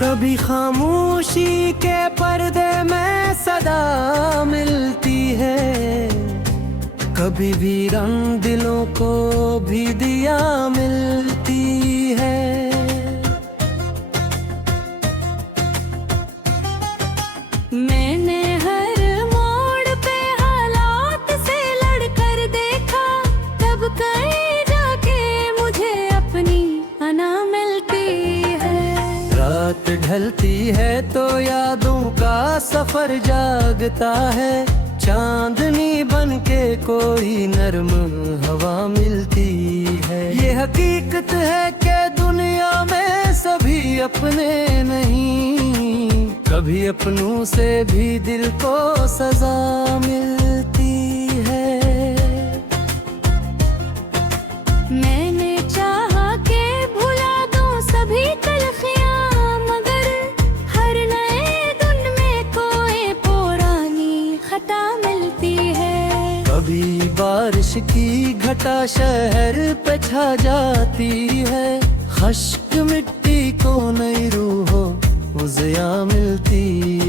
कभी खामोशी के पर्दे में सदा मिलती है, कभी वीरान दिलों को भी दिया मिलती है। मैंने हर मोड़ पे हालात से लड़कर देखा, तब कहीं जाके मुझे अपनी अना मिलती है। रात ढलती है तो यादों का सफर जागता है, चांदनी बनके कोई नरम हवा मिलती है। ये हकीकत है कि दुनिया में सभी अपने नहीं, कभी अपनों से भी दिल को सजा मिलती है। मैंने चाहा के भुला दूं सभी तलखियां, मगर हर नए दिन में कोई पुरानी खता मिलती है। कभी बारिश की घटा शहर पे छा जाती है, खश्क मिट्टी को नई रूहों उज़िया मिलती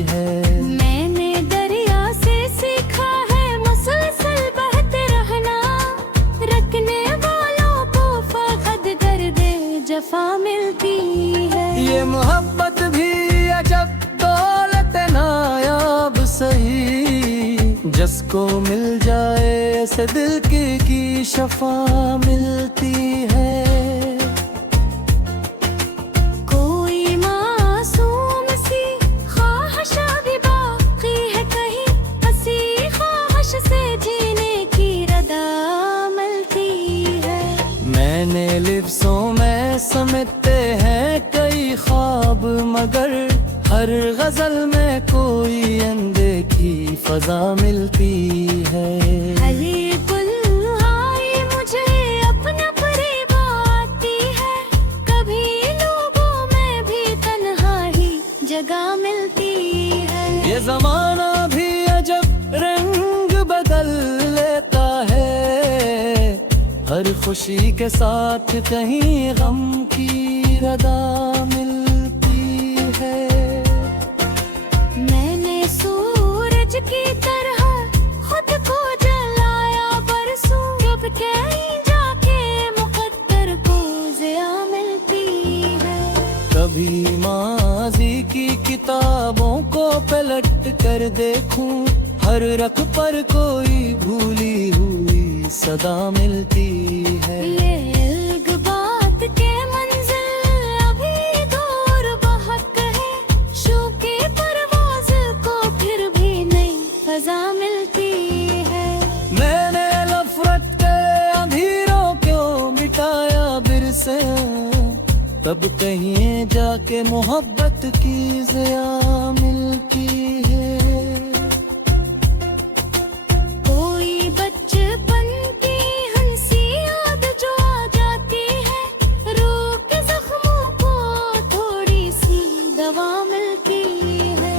है। मैंने दरिया से सीखा है मुसलसल बहते रहना, रखने वालों को फकत दर्दे जफा मिलती है। ये मोहब्बत भी अजब दौलत नायाब सही, जिसको मिल जाए ऐसे दिल की शफा मिलती है। कोई मासूम सी ख्वाहिशा भी बाकी है कहीं, हंसी ख्वाहिश से जीने की रदा मिलती है। मैंने लिफ्ज़ों में समेटे हैं कई ख्वाब, मगर हर गजल में कोई अनदेखी फजा मिलती है। अली बुल्हाई मुझे अपना करीब आती है, कभी लोगों में भी तन्हाई जगह मिलती है। ये जमाना भी अजब रंग बदल लेता है, हर खुशी के साथ कहीं गम की रदा मिलती है। मैंने सूरज की तरह खुद को जलाया बरसों, जब कहीं जाके मुकद्दर को ज़िया मिलती है। कभी माजी की किताबों को पलट कर देखूं, हर रख पर कोई भूली हुई सदा मिलती है। ये इल्ग बात के मंजिल अभी दूर बहुत है, शौक़े परवाज़ को फिर भी नई फ़ज़ा मिलती है। मैंने नफ़रत के अंधेरों को मिटाया बिर से, तब कहीं जाके मोहब्बत की ज़िया मिलती है। कोई बचपन की हंसी याद जो आ जाती है, रूह के जख्मों को थोड़ी सी दवा मिलती है।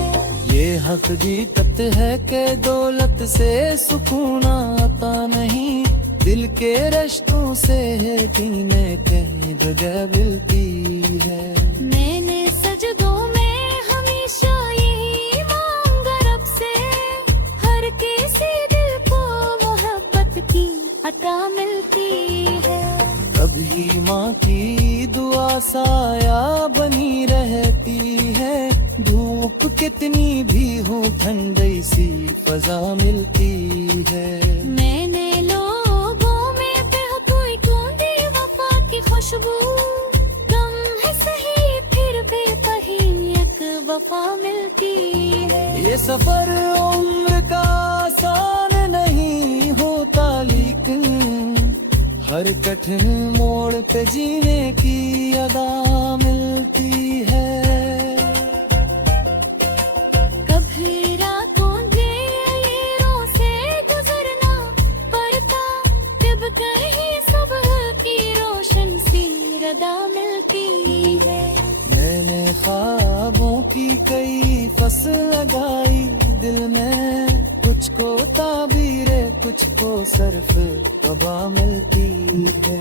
ये हकीकत है कि दौलत से सुकून आता नहीं, दिल के रिश्तों से जीने कहीं जगह मिलती है। मैंने सजदों में हमेशा यही मांगा रब से, हर किसी दिल को मोहब्बत की अता मिलती है। कभी माँ की दुआ साया बनी रहती है, धूप कितनी भी हो ठंडी सी फजा मिलती है। मैंने लोगों में कोई कौंधी वफा की खुशबू, कम है सही फिर भी कहीं एक वफा मिलती है। ये सफर उम्र का आसान नहीं होता, लेकिन हर कठिन मोड़ पे जीने की अदा मिलती है। कभी रातों अंधेरों से गुजरना पड़ता, जब कहीं सुबह की रोशन सी रदा मिलती है। मैंने ख्वाबों की कई फसल लगाई दिल में, कुछ को ताबीरे कुछ को सर्फ वबा मिलती है।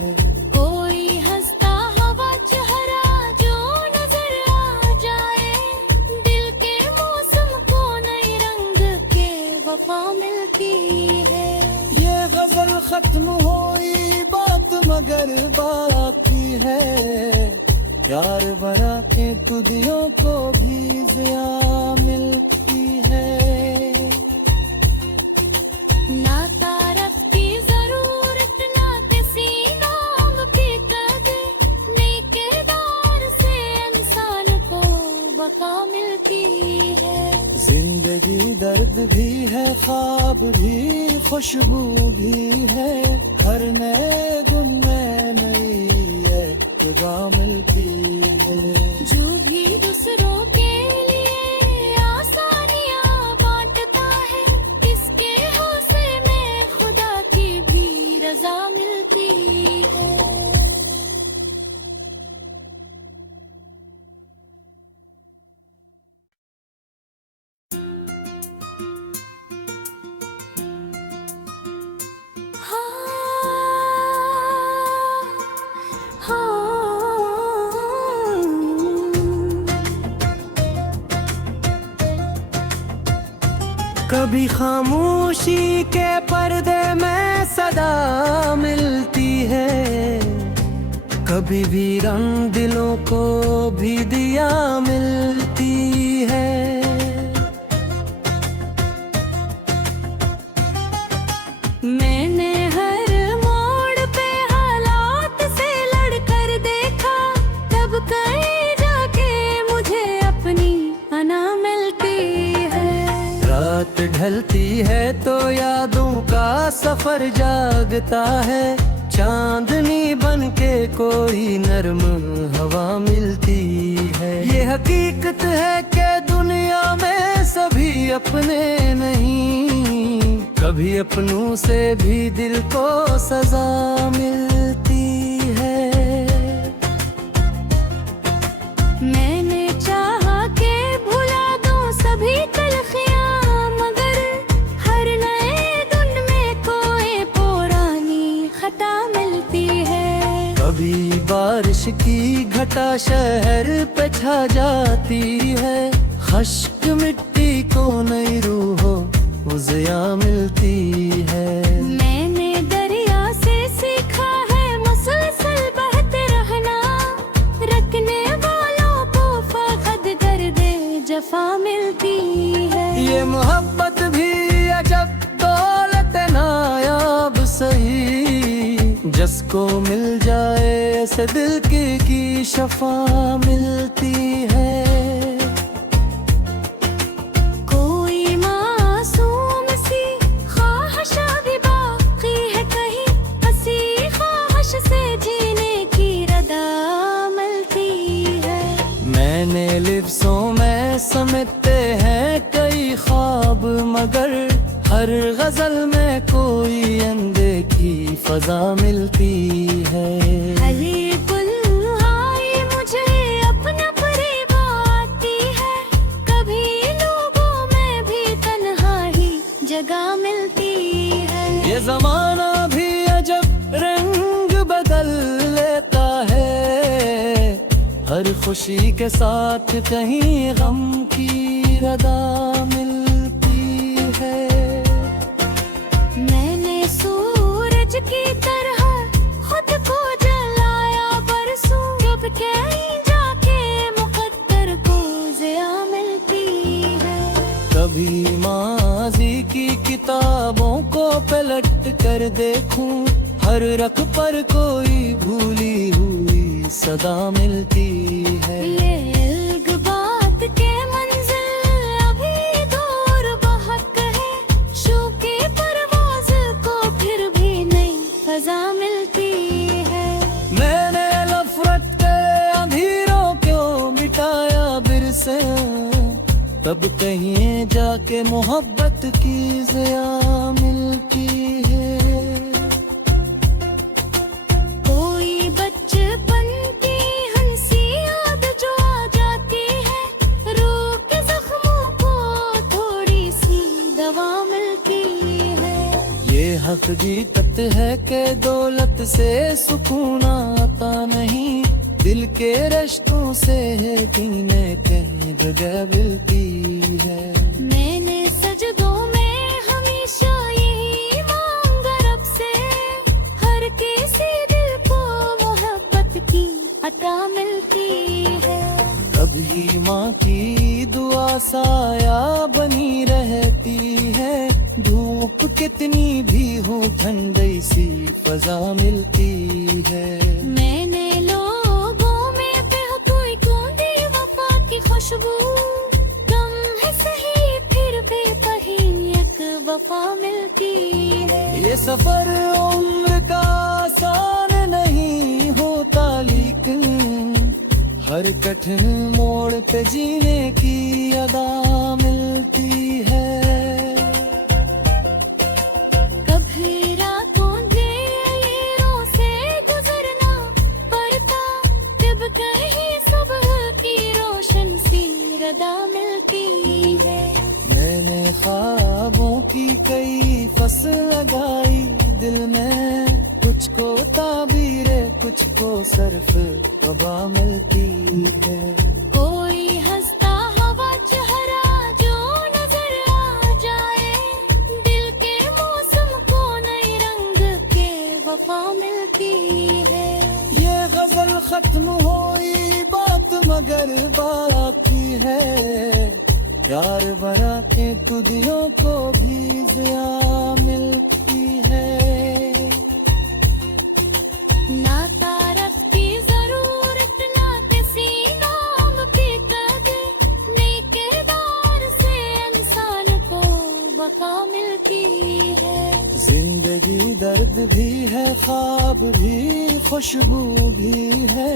कोई हंसता हवा चेहरा जो नजर आ जाए, खत्म हुई बात मगर बाकी है, प्यार भरा के तुदियों को भी जिया मिलती है। ना तारफ की जरूरत ना किसी नाम की कदर, नेक किरदार से इंसान को बका मिलती है। जिंदगी दर्द भी है, ख्वाब भी, खुशबू भी है, हर नए दिन में नई इब्तिदा मिलती है। जो भी दूसरों के लिए आसानियां बांटता है, इसके हौसले में खुदा की भी रजा मिलती है। कभी खामोशी के पर्दे में सदा मिलती है, कभी वीरान दिलों को भी दिया मिलती है। मैंने हर मोड़ पे हालात से लड़कर देखा, तब कहीं जाके मुझे अपनी अना मिलती है। रात ढलती है तो यादों का सफर जागता है, चांदनी बन के कोई नरम हवा मिलती है। ये हकीकत है कि दुनिया में सभी अपने नहीं, कभी अपनों से भी दिल को सजा मिलती है। मैंने चाहा के भुला दूं सभी तलखियां, मगर हर नए दिन में कोई पुरानी खता मिलती है। कभी बारिश की घटा शहर पे छा जाती है, खश्क मिट्टी को नई रूहों उजिया मिलती है। मैंने दरिया से सीखा है मुसलसल बहते रहना, रखने वालों को फकत दर्दे जफा मिलती है। ये मोहब्बत भी अजब दौलत नायाब सही, जिसको मिल जाए ऐसे दिल की शफा मिलती है। कोई मासूम सी ख्वाहिश भी बाकी है कहीं, हंसी ख्वाहिश से जीने की रदा मिलती है। मैंने लिफ्ज़ों में समेटे हैं कई ख्वाब, मगर हर गजल में कोई अनदेखी फजा मिलती है। हरी गुलहाई मुझे अपना करीब आती है, कभी लोगों में भी तन्हाई जगह मिलती है। ये जमाना भी अजब रंग बदल लेता है, हर खुशी के साथ कहीं गम की रदा मिलती है। मैंने सूरज की तरह खुद को जलाया बरसों, जब कहीं जाके मुकद्दर को ज़िया मिलती है। कभी माजी की किताबों को पलट कर देखूं, हर रख पर कोई भूली हुई सदा मिलती है। ये इल्ग बात के मंजिल अभी दूर बहुत है, शौक़ी परवाज़ को फिर भी नई फ़ज़ा मिलती है। मैंने नफरत के अंधेरों को मिटाया बिर से, तब कहीं जाके मोहब्बत की ज़िया मिलती है। कोई बचपन की हंसी याद जो आ जाती है, रूह के जख्मों को थोड़ी सी दवा मिलती है। ये हकीकत है कि दौलत से सुकून आता नहीं, दिल के रिश्तों से जीने के जगह मिलती है। मैंने सजदों में हमेशा यही मांगा रब से, मिलती है। कभी माँ की दुआ साया बनी रहती है, धूप कितनी भी हो ठंडी सी फजा मिलती है। मैंने लोगों में बहती कूंदी वफा की खुशबू, कम है सही फिर भी कहीं एक वफा मिलती है। ये सफर उम्र का आसान नहीं होता, लेकिन हर कठिन मोड़ पे जीने की अदा मिलती है। कभी रातों अंधेरों से गुजरना पड़ता, जब कहीं सुबह की रोशन सी रदा मिलती है। मैंने ख्वाबों की कई फसल लगाई दिल में, कुछ को ताबीरे कुछ को सर्फ वबा मिलती है। कोई हंसता हवा चेहरा जो नजर आ जाए, दिल के मौसम को नए रंग के वफा मिलती है। ये गजल खत्म हुई बात मगर बाकी है, प्यार भरा के तुझियों को भी ज़िया मिलती है। ना तारफ की जरूरत ना किसी नाम की कदर, नए किरदार से इंसान को वफा मिलती है। जिंदगी दर्द भी है, ख्वाब भी, खुशबू भी है,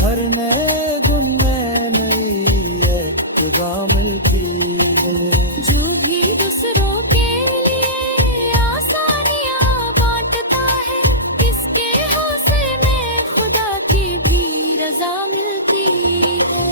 हर नए दिन में नई खुदा मिलती है। जो भी दूसरों के लिए आसानियां बांटता है, इसके हौसले में खुदा की भी रजा मिलती है।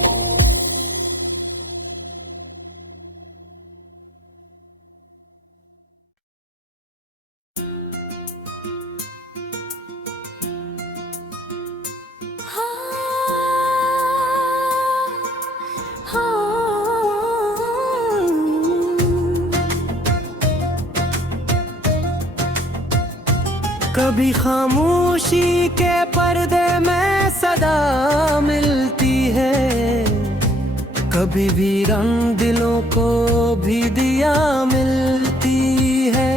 कभी खामोशी के पर्दे में सदा मिलती है, कभी वीरान दिलों को भी दिया मिलती है।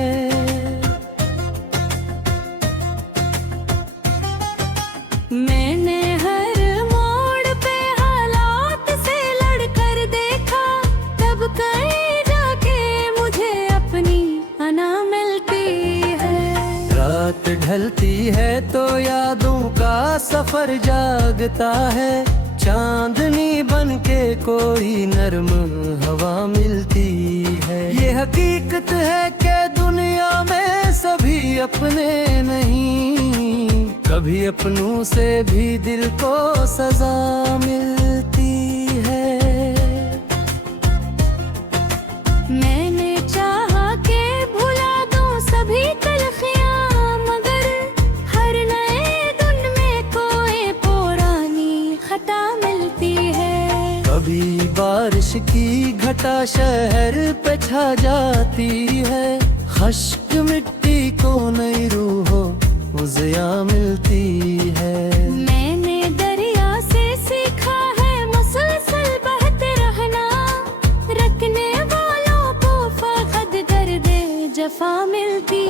मैंने हर मोड़ पे हालात से लड़कर देखा, तब कहीं जाके मुझे अपनी अना मिलती है। रात ढलती है तो यादों का सफर जागता है, चांदनी बन के कोई नरम हवा मिलती है। ये हकीकत है कि दुनिया में सभी अपने नहीं, कभी अपनों से भी दिल को सजा मिलती है। मैंने चाहा के भुला दूं सभी तलखियां, मगर हर नए दिन में कोई पुरानी खता मिलती है। कभी बारिश की घटा शहर पे छा जाती है, खश्क मिट्टी को नई रूह ज़िया मिलती है। मैंने दरिया से सीखा है मुसलसल बहते रहना, रखने वालों को फकत दर्दे जफा मिलती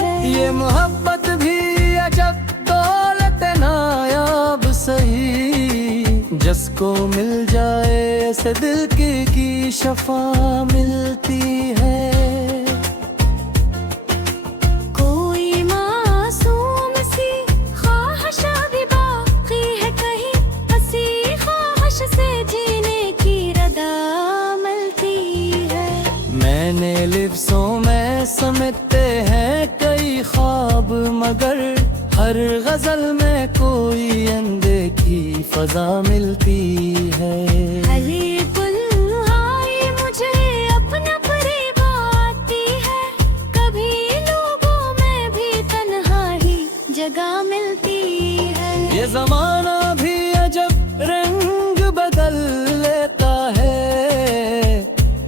है। ये मोहब्बत भी अजब दौलत नायाब सही, जिसको मिल जाए ऐसे दिल की शफा मिलती है। कोई मासूम सी ख्वाहिशा भी बाकी है कहीं, हंसी ख्वाहिश से जीने की रदा मिलती है। मैंने लिफ्ज़ों में समेटे हैं कई ख्वाब, मगर हर गजल में कोई अनदेखी फजा मिलती है। अली गुलहाई मुझे अपना करीब आती है, कभी लोगों में भी तन्हाई जगह मिलती है। ये जमाना भी अजब रंग बदल लेता है,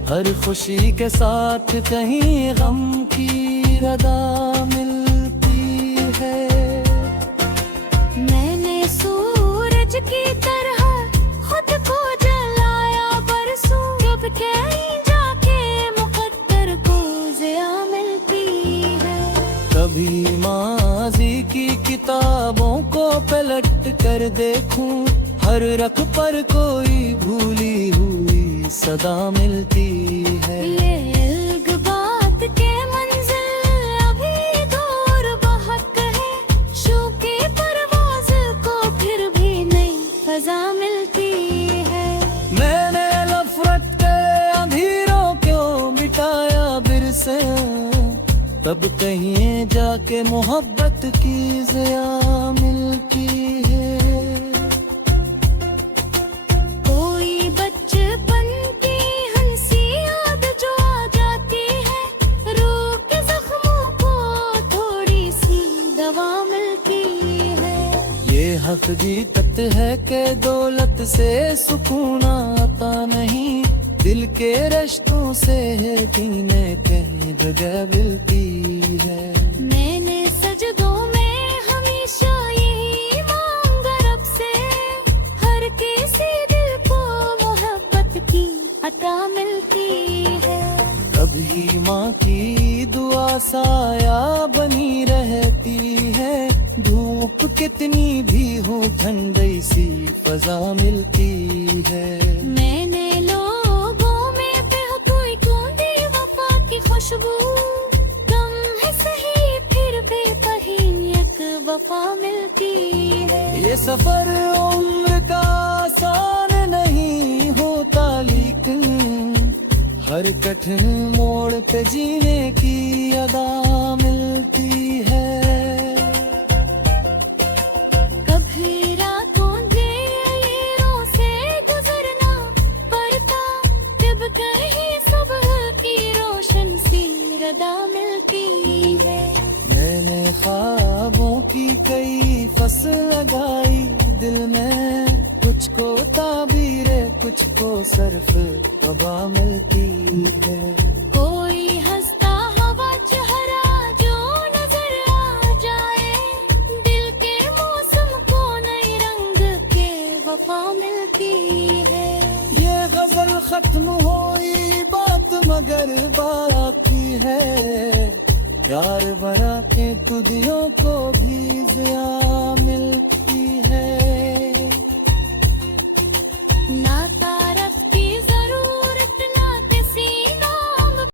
हर खुशी के साथ कहीं गम की रदा मिलती है। मैंने सूरज की तरह पे लट कर देखूं, हर रख पर कोई भूली हुई सदा मिलती है। ये अलग बात के मंजिल अभी दूर बहुत है, शो की परवाज़ को फिर भी नई फजा मिलती है। मैंने नफरत के अंधेरों क्यों मिटाया बिर से, तब कहीं जाके मोहब्बत की ज़िया मिलती है। कोई बचपन की हंसी याद जो आ जाती है, रूह के जख्मों को थोड़ी सी दवा मिलती है। ये हकीकत है कि दौलत से सुकून आता नहीं, दिल के रिश्तों से जीने कहीं जगह मिलती है। मैंने सजदों में हमेशा यही मांगा रब से, हर किसी दिल को मोहब्बत की अता मिलती है। कभी माँ की दुआ साया बनी रहती है, धूप कितनी भी हो ठंडी सी फजा मिलती है। मैंने लोगों में कोई ढूंढी वफा की खुशबू, कम है सही फिर भी कहीं एक वफा मिलती है। ये सफर उम्र का आसान नहीं होता, लेकिन हर कठिन मोड़ पे जीने की अदा मिलती है। कभी रातों अंधेरों से गुजरना पड़ता, जब कहीं सुबह की रोशन सी रदा मिलती है। मैंने ख्वाबों की कई फसल लगाई दिल में, कुछ को ताबीरे कुछ को सर्फ वबा मिलती है। कोई हंसता हवा चेहरा जो नजर आ जाए, दिल के मौसम को नए रंग के वफा मिलती है। ये गजल खत्म हुई बात मगर बाकी है, प्यार भरा के तुझियों को भी ज़िया मिलती है। ना